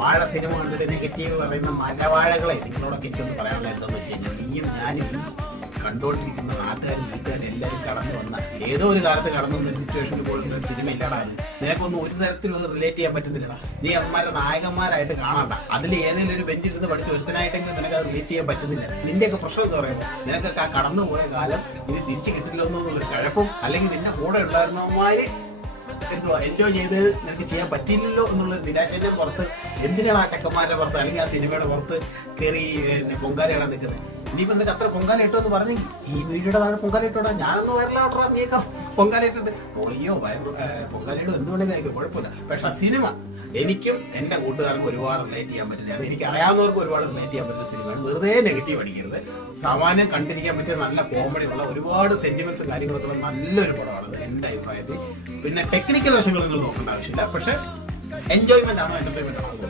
വാഴ സിനിമ കണ്ടിട്ട് നെഗറ്റീവ് പറയുന്ന മലവാഴകളെ നിങ്ങളോടൊക്കെ എനിക്കൊന്ന് പറയാനുള്ള എന്താണെന്ന് വെച്ച് കഴിഞ്ഞാൽ നീയും ഞാനും കണ്ടുകൊണ്ടിരിക്കുന്ന നാട്ടുകാരും വീട്ടുകാരും എല്ലാവരും കടന്നു വന്ന ഏതോ ഒരു കാലത്ത് കടന്നു വന്ന സിറ്റുവേഷനിൽ പോലുള്ള ഒരു സിനിമ ഇല്ലാടാണ്. നിനക്കൊന്നും ഒരു തരത്തിലും അത് റിലേറ്റ് ചെയ്യാൻ പറ്റുന്നില്ലടാ. നീ അമ്മമാരുടെ നായകന്മാരായിട്ട് കാണണ്ട. അതിൽ ഏതെങ്കിലും ഒരു ബെഞ്ചിരുന്ന് പഠിച്ച് ഒരുത്തനായിട്ടെങ്കിലും നിനക്ക് അത് റിലേറ്റ് ചെയ്യാൻ പറ്റുന്നില്ല. നിന്റെയൊക്കെ പ്രശ്നം എന്ന് പറയുമ്പോൾ നിനക്കൊക്കെ ആ കടന്നുപോയ കാലം ഇനി തിരിച്ചു കിട്ടില്ലെന്നൊരു കഴപ്പും അല്ലെങ്കിൽ നിന്റെ കൂടെ ഉണ്ടായിരുന്നവന്മാര് എന്തുവാ എൻജോയ് ചെയ്ത് നിനക്ക് ചെയ്യാൻ പറ്റിയില്ലല്ലോ എന്നുള്ളൊരു നിരാശന്റെ പുറത്ത് എന്തിനാണ് ആ ചക്കന്മാരുടെ പുറത്ത് അല്ലെങ്കിൽ ആ സിനിമയുടെ പുറത്ത് കയറി പൊങ്കാലയാണ് നിൽക്കുന്നത്. ഇനിയിപ്പോ നിനക്ക് അത്ര പൊങ്കാല ഇട്ടോ എന്ന് പറഞ്ഞെങ്കിൽ ഈ വീഡിയോയുടെ താഴെ പൊങ്കാല ഇട്ടോടാ. ഞാനൊന്നും വരലോട്ടാ, നീക്ക പൊങ്കാല ഇട്ടിട്ട് പൊളിയോ പൊങ്കാലയിടോ എന്ത് വേണമെങ്കിലും ആയിരിക്കും, കുഴപ്പമില്ല. പക്ഷെ ആ സിനിമ എനിക്കും എന്റെ കൂട്ടുകാർക്കും ഒരുപാട് റിലേറ്റ് ചെയ്യാൻ പറ്റുന്നതാണ്. എനിക്ക് അറിയാവുന്നവർക്ക് ഒരുപാട് റിലേറ്റ് ചെയ്യാൻ പറ്റുന്ന സിനിമയാണ്. വെറുതെ നെഗറ്റീവ് അടിക്കരുത്. സാമാന്യം കണ്ടിരിക്കാൻ പറ്റിയ നല്ല കോമഡി ഉള്ള ഒരുപാട് സെന്റിമെന്റ്സും കാര്യങ്ങളൊക്കെ നല്ലൊരു പടമാണ് എന്റെ അഭിപ്രായത്തിൽ. പിന്നെ ടെക്നിക്കൽ വശങ്ങൾ നിങ്ങൾ നോക്കേണ്ട ആവശ്യമില്ല. പക്ഷെ എൻജോയ്മെന്റ് ആണോ എന്റർടൈൻമെന്റ് ആണോ